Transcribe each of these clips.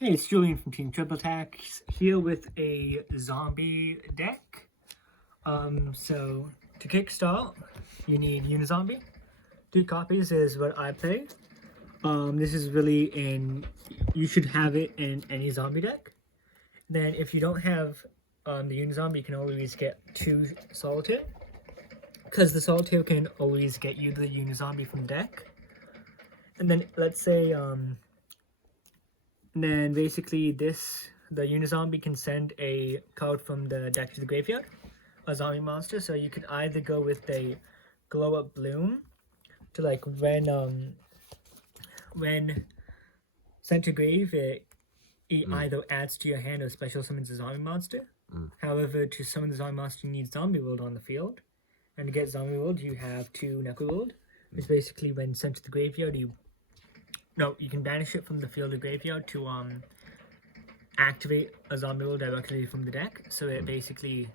Hey, it's Julian from Team Triple Attack here with a zombie deck. So to kickstart, you need Unizombie. 2 copies is what I play. This is really you should have it in any zombie deck. Then if you don't have the Unizombie, you can always get 2 Solitaire. Because the Solitaire can always get you the Unizombie from deck. And then let's say and then basically the Unizombie can send a card from the deck to the graveyard, a zombie monster. So you could either go with a Glow Up Bloom to like when sent to grave, it either adds to your hand or special summons a zombie monster. However, to summon the zombie monster, you need Zombie World on the field. And to get Zombie World, you have 2 Necro World. Which basically when sent to the graveyard, you can banish it from the field or graveyard to activate a zombie world directly from the deck. So it basically,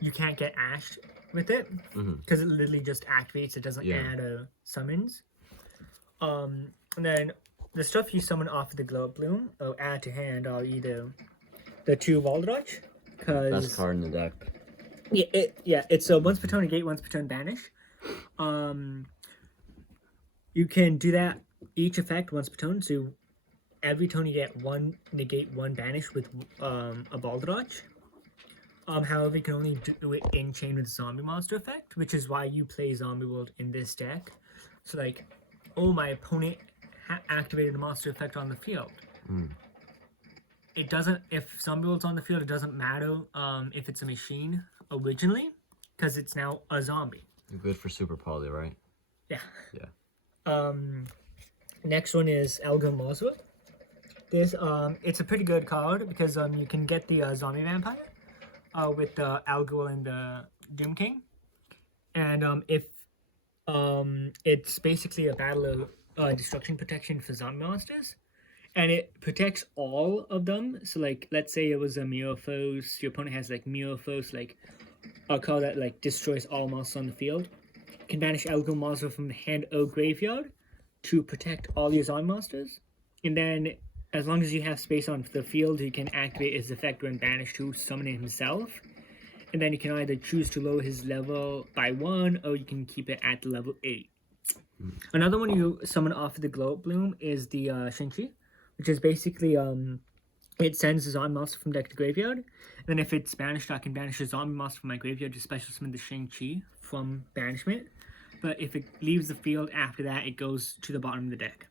you can't get ashed with it because it literally just activates. It doesn't add summons. And then the stuff you summon off of the Glow Up Bloom or add to hand are either the 2 Waldrach, because best card in the deck. It's a once per turn negate, once per turn banish. You can do that each effect once per turn, so every turn you get 1 negate, 1 banish with a Baldrach. However, you can only do it in chain with zombie monster effect, which is why you play Zombie World in this deck. So like, oh, my opponent activated a monster effect on the field. It doesn't, if Zombie World's on the field, it doesn't matter if it's a machine originally, because it's now a zombie. Good for Super Poly, right? Yeah. Yeah. Next one is Algo Moswa. This it's a pretty good card because you can get the zombie vampire with the Algo and the Doom King, and if it's basically a battle of destruction protection for zombie monsters, and it protects all of them. So like, let's say it was a Mirrorphos, your opponent has like Mirrorphos, like a card that like destroys all monsters on the field. You can banish Algo Moswa from the hand or graveyard to protect all your zombie monsters, and then as long as you have space on the field, you can activate his effect when banished to summon it himself, and then you can either choose to lower his level by 1 or you can keep it at level 8. Another one you summon off of the Glow Up Bloom is the Shang-Chi, which is basically it sends a zombie monster from deck to graveyard, and then if it's banished, I can banish a zombie monster from my graveyard to special summon the Shang-Chi from banishment. But if it leaves the field after that, it goes to the bottom of the deck.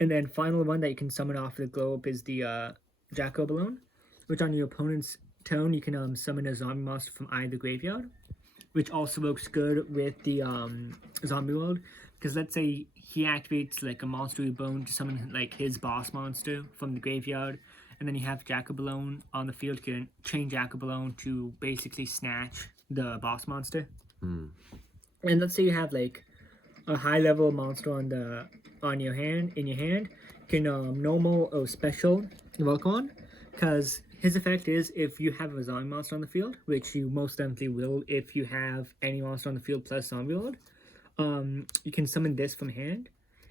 And then final one that you can summon off the Glow Up is the Jacko Balloon, which on your opponent's turn, you can summon a zombie monster from either graveyard, which also works good with the zombie world, because let's say he activates like a monster reborn to summon like his boss monster from the graveyard, and then you have Jacko Balloon on the field, you can chain Jacko Balloon to basically snatch the boss monster. And let's say you have like a high level monster in your hand, you can normal or special work on, because his effect is if you have a zombie monster on the field, which you most definitely will if you have any monster on the field plus zombie world, you can summon this from hand.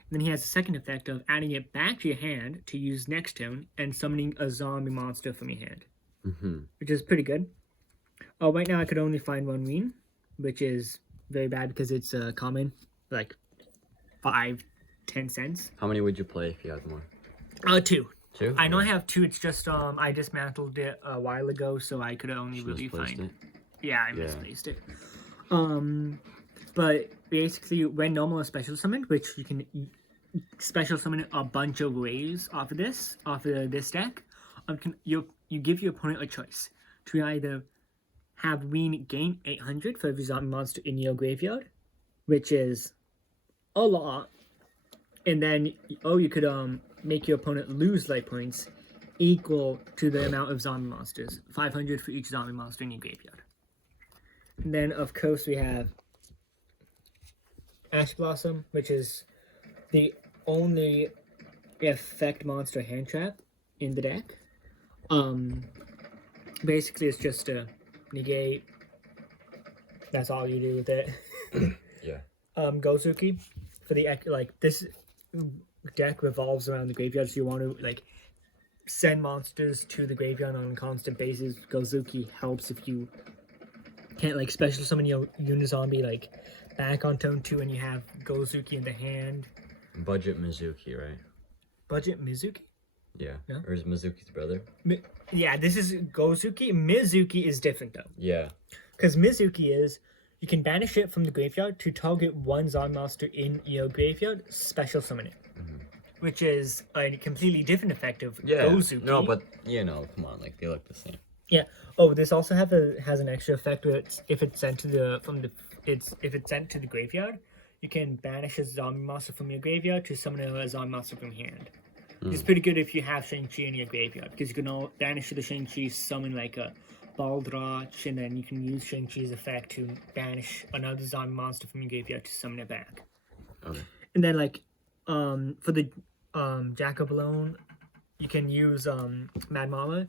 And then he has a second effect of adding it back to your hand to use next turn and summoning a zombie monster from your hand, which is pretty good. Right now I could only find 1 win, which is very bad because it's common, like 5-10 cents. How many would you play if you had more? 2. 2? I know I have 2. It's just I dismantled it a while ago, so I could only really find it. Yeah, I misplaced it. But basically, when normal is special summoned, which you can special summon a bunch of ways off of this deck, you give your opponent a choice to either have Ween gain 800 for every zombie monster in your graveyard, which is a lot, and then you could make your opponent lose life points equal to the amount of zombie monsters, 500 for each zombie monster in your graveyard. And then of course we have Ash Blossom, which is the only effect monster hand trap in the deck. Basically it's just a negate. That's all you do with it. Yeah. Gozuki for the like this deck revolves around the graveyard, so you want to like send monsters to the graveyard on a constant basis. Gozuki helps if you can't like special summon your Unizombie like back on turn 2 and you have Gozuki in the hand. Budget Mizuki, right? Budget Mizuki? Yeah. No? Or is Mizuki's brother? Yeah, this is Gozuki. Mizuki is different though. Yeah. Because Mizuki is, you can banish it from the graveyard to target one zombie monster in your graveyard, special summon it. Which is a completely different effect of Gozuki. No, but, you know, come on, like, they look the same. Yeah. Oh, this also has an extra effect where if it's sent to the graveyard, you can banish a zombie monster from your graveyard to summon a zombie monster from your hand. It's pretty good if you have Shang-Chi in your graveyard, because you can banish the Shang-Chi, summon like a Baldrach, and then you can use Shang-Chi's effect to banish another zombie monster from your graveyard to summon it back. Okay. And then like for the Jacob alone, you can use Mad Mama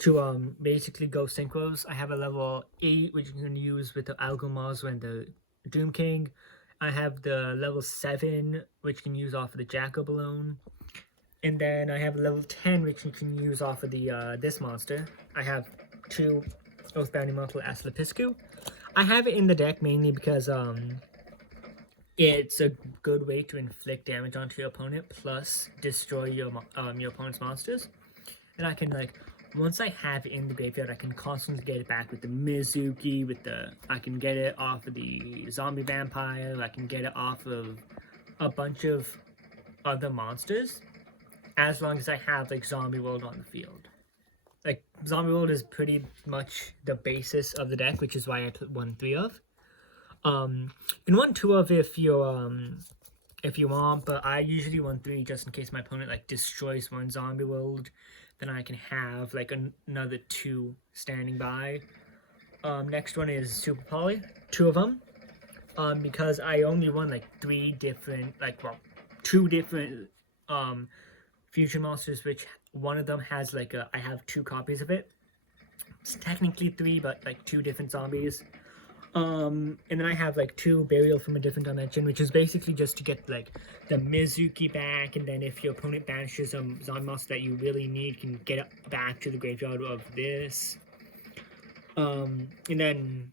to basically go synchros. I have a level 8 which you can use with the Algomazo and the Doom King. I have the level 7 which you can use off of the Jacob alone. And then I have a level 10 which you can use off of the this monster. I have 2 Earthbound Immortal Aslepiscu. I have it in the deck mainly because it's a good way to inflict damage onto your opponent plus destroy your opponent's monsters. And I can like, once I have it in the graveyard, I can constantly get it back with the Mizuki, I can get it off of the Zombie Vampire, I can get it off of a bunch of other monsters, as long as I have like Zombie World on the field. Like Zombie World is pretty much the basis of the deck, which is why I put 1-3 of. You can 1-2 of if you want, but I usually 1-3 just in case my opponent like destroys one Zombie World. Then I can have like another 2 standing by. Next one is Super Poly, 2 of them. Because I only won like 2 different future monsters, which one of them has like I have 2 copies of it. It's technically 3, but like 2 different zombies. And then I have like 2 Burial from a Different Dimension, which is basically just to get like the Mizuki back, and then if your opponent banishes a zombie monster that you really need, can get it back to the graveyard of this. And then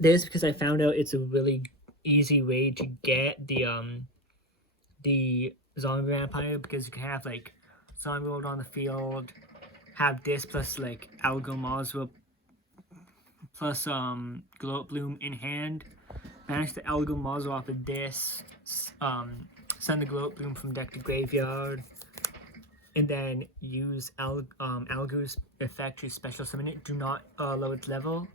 this, because I found out it's a really easy way to get the Zombie Vampire, because you can have like Zombie World on the field, have this plus like Algomazo plus Gloat Bloom in hand, banish the Algomazo off of this, send the Gloat Bloom from deck to graveyard, and then use Algo's effect to special summon it. Do not lower its level.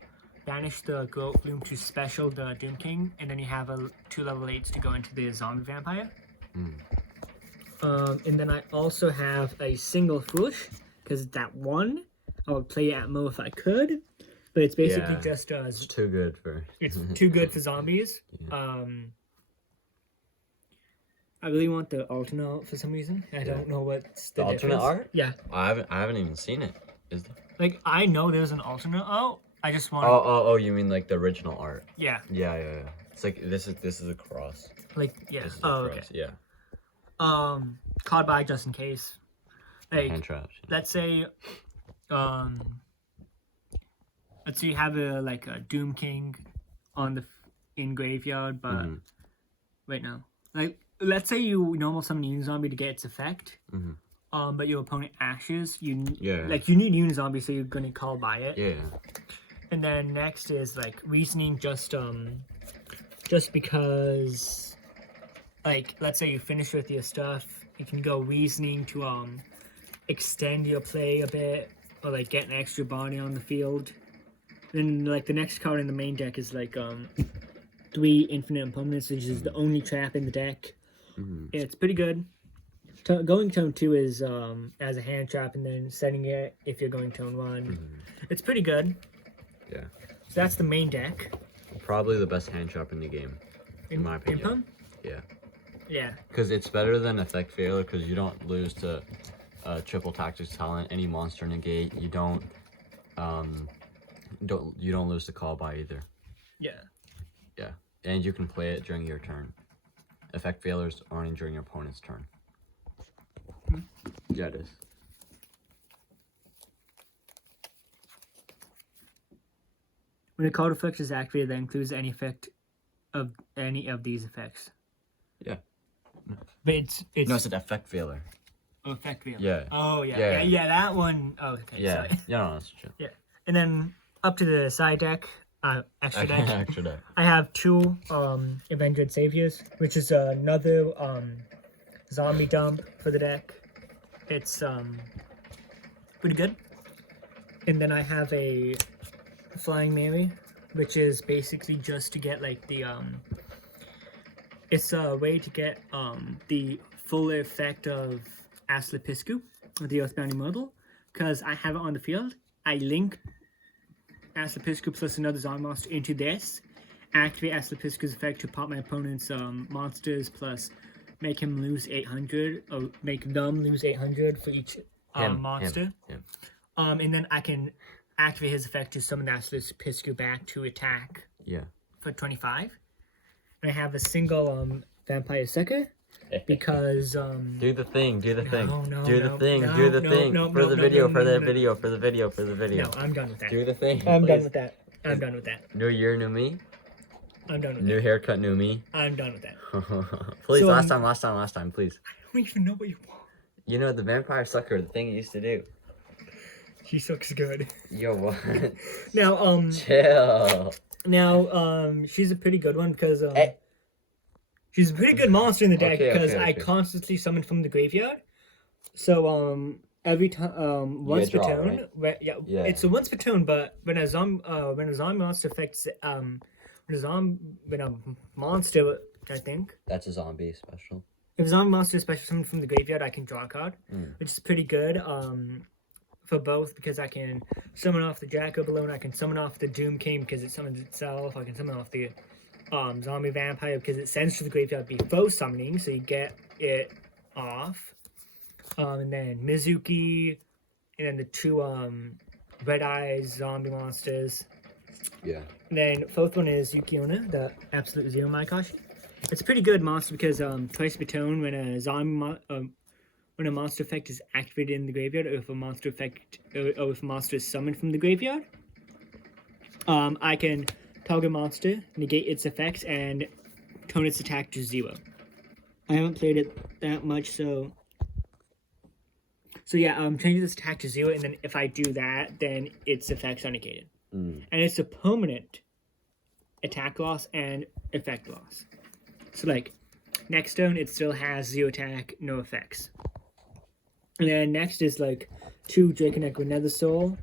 Banish the Gloat Bloom to special the Doom King, and then you have 2 level 8s to go into the Zombie Vampire. And then I also have a single Foolish, because that one I would play at Mo if I could. But it's basically just it's too good for it's too good for zombies. Yeah. I really want the alternate art for some reason. I don't know what's the alternate difference. art. Yeah. I haven't even seen it. Is there? Like I know there's an alternate art. I just want. Oh! You mean like the original art? Yeah. Yeah. It's like this is a cross. Like yeah. This is a cross. Okay. Yeah. Card by just in case. Like hand traps. Let's say, let's say you have a Doom King in graveyard, but wait no. Like let's say you normal summon Unizombie to get its effect. But your opponent ashes. You need Unizombie, so you're gonna call by it. Yeah. And then next is like reasoning, just because, like let's say you finish with your stuff, you can go reasoning to extend your play a bit, or like get an extra body on the field. Then like the next card in the main deck is like 3 Infinite Impermanence, which is the only trap in the deck. It's pretty good. Going turn 2 is as a hand trap, and then setting it if you're going turn 1. It's pretty good. Yeah. So that's the main deck. Probably the best hand trap in the game, in my opinion. Impum? Yeah. Yeah. Because it's better than Effect Failure, because you don't lose to triple tactics talent, any monster negate. You don't lose to call by either. Yeah. Yeah. And you can play it during your turn. Effect Failures only during your opponent's turn. Yeah, it is. When a card effect is activated, that includes any effect of any of these effects. Yeah. But it's No, it's an effect failure. effect wheel. Yeah. Oh Yeah. yeah. That one. Oh, okay. Yeah. Sorry. Yeah, no, that's true. Yeah. And then up to the side deck, extra deck. Extra deck. I have two Avenged Saviors, which is another zombie dump for the deck. It's pretty good. And then I have a Flying Mary, which is basically just to get like the it's a way to get the full effect of Aslepiscu, the Earthbound Immortal, because I have it on the field. I link Aslepiscu plus another zombie monster into this, activate Aslepiscu's effect to pop my opponent's monsters, plus make him lose 800, or make them lose 800 for each monster. Him. And then I can activate his effect to summon Aslepiscu back to attack Yeah. for 25. And I have a single Vampire Sucker because Do the thing. Do the thing. no, do the no, thing. no, do the no, thing. no, for the no, video. no, for no, the no. video. For the video. For the video. no, I'm done with that. Do the thing. I'm please. done with that. I'm done with that. New year, new me. I'm done with New that. haircut, new me. I'm done with that. Please, So, last time, please. I don't even know what you want. You know the vampire sucker, the thing you used to do. She looks good. Yo, what? Now, Chill. she's a pretty good one because Hey. she's a pretty good monster in the deck Okay, because okay, I okay. constantly summon from the graveyard. So every time once per draw, turn, right? yeah, Yeah. it's a once per turn. But when a zombie monster affects when a monster, I think That's a zombie special. if a zombie monster is special summoned from the graveyard, I can draw a card, which is pretty good. For both because I can summon off the Draco Balloon, I can summon off the Doom King because it summons itself, I can summon off the Zombie Vampire because it sends to the graveyard before summoning, so you get it off. And then Mizuki, and then the two Red Eyes zombie monsters. Yeah. And then fourth one is Yukiona, the Absolute Zero Maikashi. It's a pretty good monster because twice per turn when a when a monster effect is activated in the graveyard, or if a monster effect, or if a monster is summoned from the graveyard, I can target monster, negate its effects, and tone its attack to 0. I haven't played it that much, so yeah, changing this attack to 0, and then if I do that, then its effects are negated, and it's a permanent attack loss and effect loss. So like next turn, it still has 0 attack, no effects. And then next is like 2 Draconeck with Nether Soul.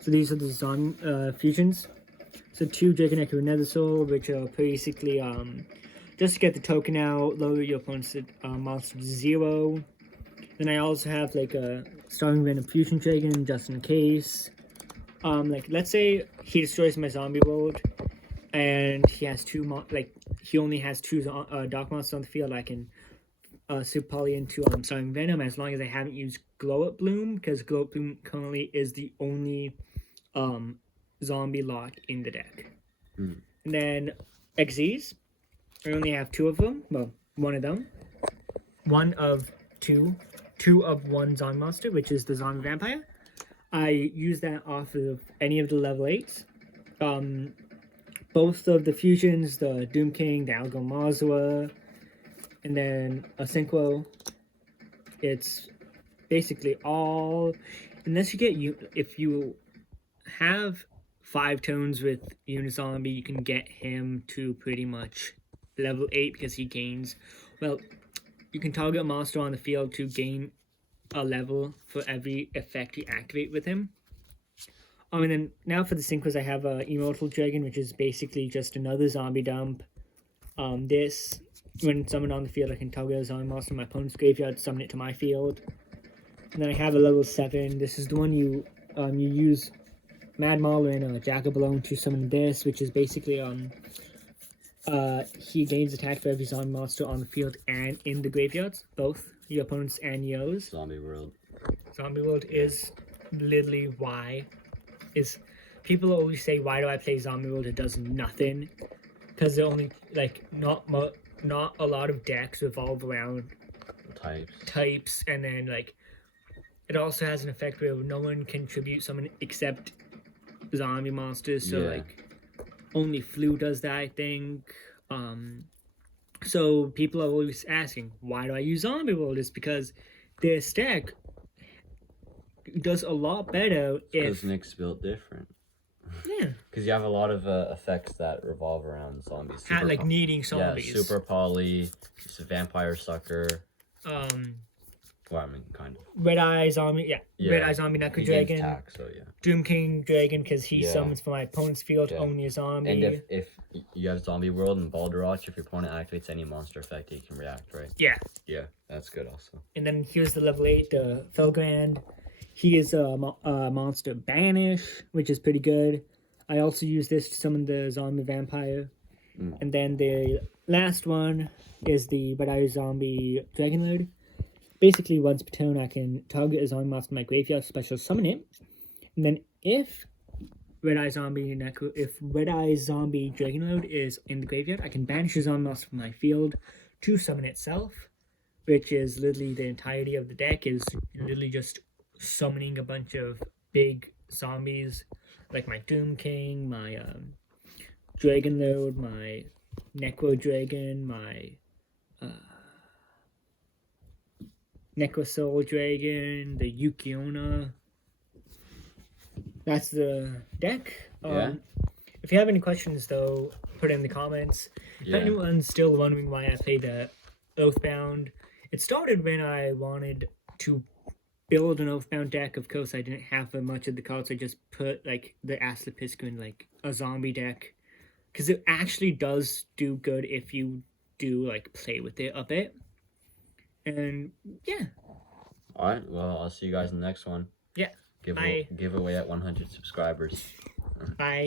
So these are the zombie fusions. So 2 Draconeck with Nether Soul, which are basically just to get the token out, lower your opponent's monster to 0. Then I also have like a Starving Venom Fusion Dragon just in case. Like let's say he destroys my zombie world, and he has he only has 2 dark monsters on the field. I can Super Poly into Starving Venom as long as I haven't used Glow Up Bloom, because Glow Up Bloom currently is the only zombie lock in the deck. And then XZs, I only have 2 of them. Well, 1 of them. 1 of 2. 2 of 1 zombie monster, which is the zombie vampire. I use that off of any of the level 8s. Both of the fusions, the Doom King, the Algo Mazua, and then a Synchro. It's basically all, unless you get if you have 5 tones with Unizombie, you can get him to pretty much level 8 because he gains, well, you can target a monster on the field to gain a level for every effect you activate with him. And then now for the Synchros, I have a Immortal Dragon, which is basically just another zombie dump. This, when summoned on the field, I can target a zombie monster in my opponent's graveyard, summon it to my field. And then I have a level 7. This is the one you use Mad Mauler and Jack of Balone to summon this, which is basically he gains attack for every zombie monster on the field and in the graveyards, both your opponents and yours. Zombie World. Zombie World is literally why. People always say, why do I play Zombie World? It does nothing. Because they're only, like, not a lot of decks revolve around types, and then, like, it also has an effect where no one can tribute someone except zombie monsters, so, Yeah. like, only Flu does that, I think. So people are always asking, why do I use Zombie World? It's because this deck does a lot better Because if Nick's built different. yeah, Because you have a lot of effects that revolve around zombies. like needing zombies. Yeah, super poly, it's a vampire sucker. Well, I mean, kind of. Red Eye Zombie, Yeah. Red Eye Zombie Necro He gains Dragon. attack, so yeah. Doom King Dragon because he Yeah. summons from my opponent's field Yeah. only a zombie. And if you have Zombie World and Balderach, if your opponent activates any monster effect, he can react, right? Yeah. Yeah, that's good also. And then here's the level 8, the Felgrand. He is a monster Banish, which is pretty good. I also use this to summon the zombie vampire. And then the last one is the Red Eye Zombie Dragonlord. Basically, once per turn, I can target a zombie monster in my graveyard, special summon it. And then if Red Eye Zombie Dragonlord is in the graveyard, I can banish a zombie monster from my field to summon itself, which is literally the entirety of the deck, is literally just summoning a bunch of big zombies, like my Doom King, my Dragonlord, my Necro Dragon, my Necro Soul Dragon, the Yukiona. That's the deck. Yeah. If you have any questions, though, put it in the comments. If anyone's still wondering why I played the Earthbound, it started when I wanted to build an Earthbound deck. Of course, I didn't have much of the cards. I just put like the Aslepiscu in like a zombie deck, because it actually does do good if you do like play with it a bit. And yeah. All right. Well, I'll see you guys in the next one. Yeah. Giveaway at 100 subscribers. Bye.